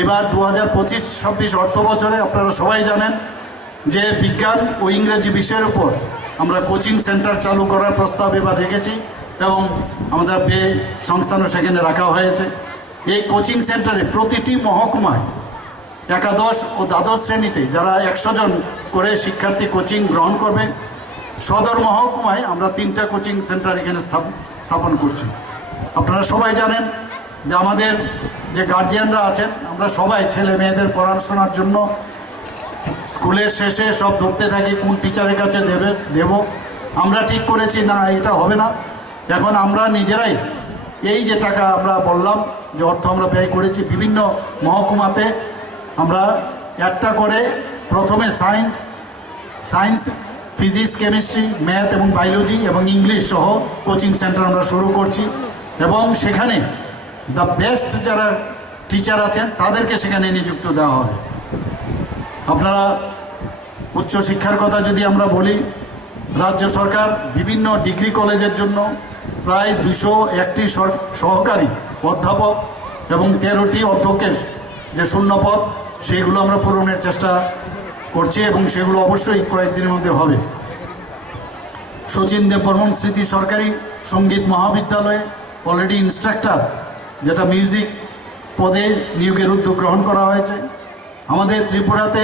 এবার 2025-26 অর্থ বছরে আপনারা সবাই জানেন যে বিজ্ঞান ও ইংরেজি বিষয়ের উপর আমরা কোচিং সেন্টার চালু করার প্রস্তাব এবার রেখেছি এবং আমাদের ব্যয় সংস্থানও সেখানে রাখা হয়েছে। এই কোচিং সেন্টারে প্রতিটি মহকুমায় একাদশ ও দ্বাদশ শ্রেণীতে যারা 100 জন করে শিক্ষার্থী কোচিং গ্রহণ করবে, সদর মহকুমায় আমরা 3টা কোচিং সেন্টার এখানে স্থাপন করছি। আপনারা সবাই জানেন যে আমাদের যে গার্জিয়ানরা আছেন, আমরা সবাই ছেলে মেয়েদের পড়াশোনার জন্য স্কুলের শেষে সব ধরতে থাকি কোন টিচারের কাছে দেব। আমরা ঠিক করেছি না, এটা হবে না। এখন আমরা নিজেরাই এই যে টাকা আমরা বললাম যে অর্থ আমরা ব্যয় করেছি, বিভিন্ন মহকুমাতে আমরা একটা করে প্রথমে সায়েন্স, ফিজিক্স, কেমিস্ট্রি, ম্যাথ এবং বায়োলজি এবং ইংলিশ সহ কোচিং সেন্টার আমরা শুরু করছি এবং সেখানে দ্য বেস্ট যারা টিচার আছেন তাদেরকে সেখানে নিযুক্ত দেওয়া হবে। আপনারা উচ্চশিক্ষার কথা যদি আমরা বলি, রাজ্য সরকার বিভিন্ন ডিগ্রি কলেজের জন্য প্রায় 201টি সহকারী অধ্যাপক এবং 13টি অধ্যক্ষের যে শূন্যপদ সেগুলো আমরা পূরণের চেষ্টা করছি এবং সেগুলো অবশ্যই কয়েকদিনের মধ্যে হবে। শচীন দেববর্মন স্মৃতি সরকারি সঙ্গীত মহাবিদ্যালয়ে অলরেডি ইনস্ট্রাক্টর যেটা মিউজিক পদে নিয়োগের উদ্যোগ গ্রহণ করা হয়েছে। আমাদের ত্রিপুরাতে